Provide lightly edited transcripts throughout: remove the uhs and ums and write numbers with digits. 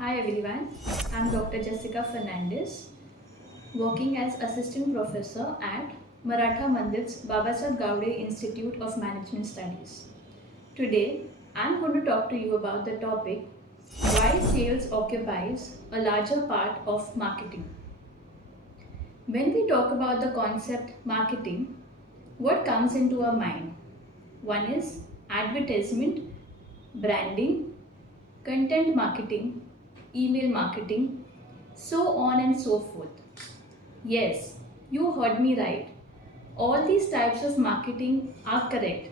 Hi everyone, I'm Dr. Jessica Fernandez, working as Assistant Professor at Maratha Mandir's Babasaheb Gowde Institute of Management Studies. Today, I'm going to talk to you about the topic why sales occupies a larger part of marketing. When we talk about the concept marketing, what comes into our mind? One is advertisement, branding, content marketing, email marketing, so on and so forth. Yes, you heard me right. All these types of marketing are correct.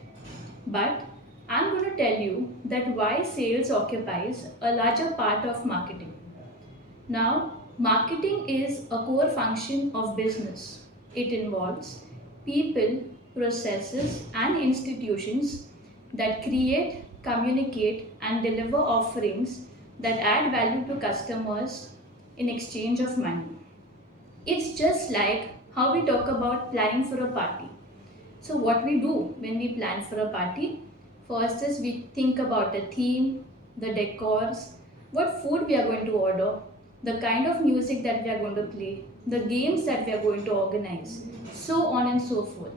But I'm going to tell you that why sales occupies a larger part of marketing. Now, marketing is a core function of business. It involves people, processes, and institutions that create, communicate, and deliver offerings that add value to customers in exchange of money. It's just like how we talk about planning for a party. So, what we do when we plan for a party? First is we think about a theme, the decors, what food we are going to order, the kind of music that we are going to play, the games that we are going to organize, so on and so forth.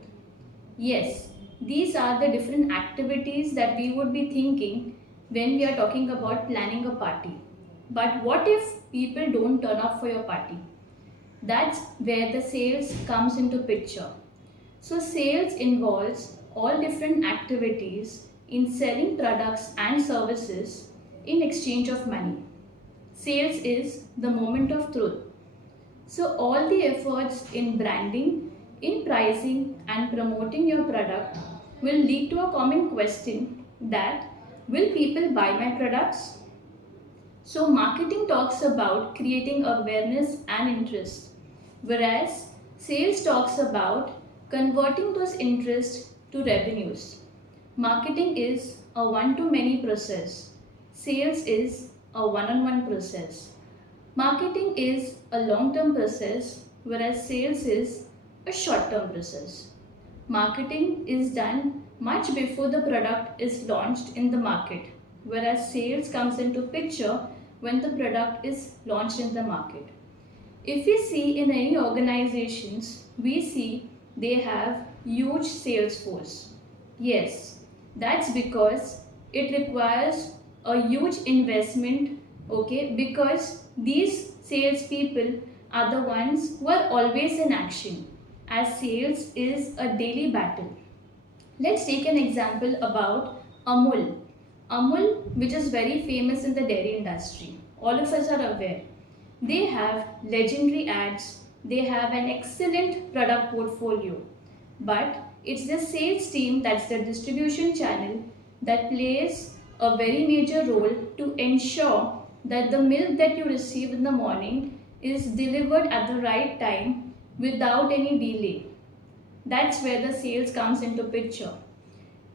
Yes, these are the different activities that we would be thinking when we are talking about planning a party. But what if people don't turn up for your party? That's where the sales comes into picture. So sales involves all different activities in selling products and services in exchange of money. Sales is the moment of truth. So all the efforts in branding, in pricing and promoting your product will lead to a common question that will people buy my products? So marketing talks about creating awareness and interest, whereas sales talks about converting those interests to revenues. Marketing is a one-to-many process. Sales is a one-on-one process. Marketing is a long-term process, whereas sales is a short-term process. Marketing is done much before the product is launched in the market, whereas sales comes into picture when the product is launched in the market. If we see in any organizations, we see they have huge sales force. Yes, that's because it requires a huge investment, okay, because these salespeople are the ones who are always in action, as sales is a daily battle. Let's take an example about Amul. Amul, which is very famous in the dairy industry. All of us are aware. They have legendary ads, they have an excellent product portfolio. But it's the sales team, that's the distribution channel, that plays a very major role to ensure that the milk that you receive in the morning is delivered at the right time without any delay. That's where the sales comes into picture.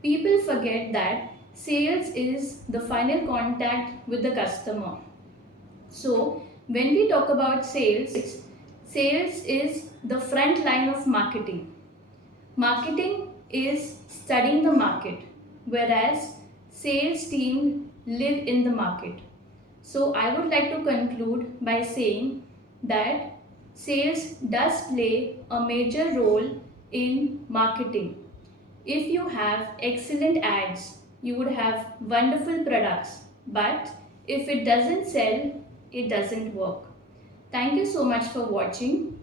People forget that sales is the final contact with the customer. So, when we talk about sales, sales is the front line of marketing. Marketing is studying the market, whereas sales team live in the market. So, I would like to conclude by saying that sales does play a major role in marketing. If you have excellent ads, you would have wonderful products, but if it doesn't sell, it doesn't work. Thank you so much for watching.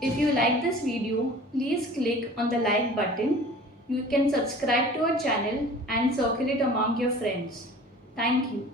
If you like this video, please click on the like button. You can subscribe to our channel and circulate among your friends. Thank you.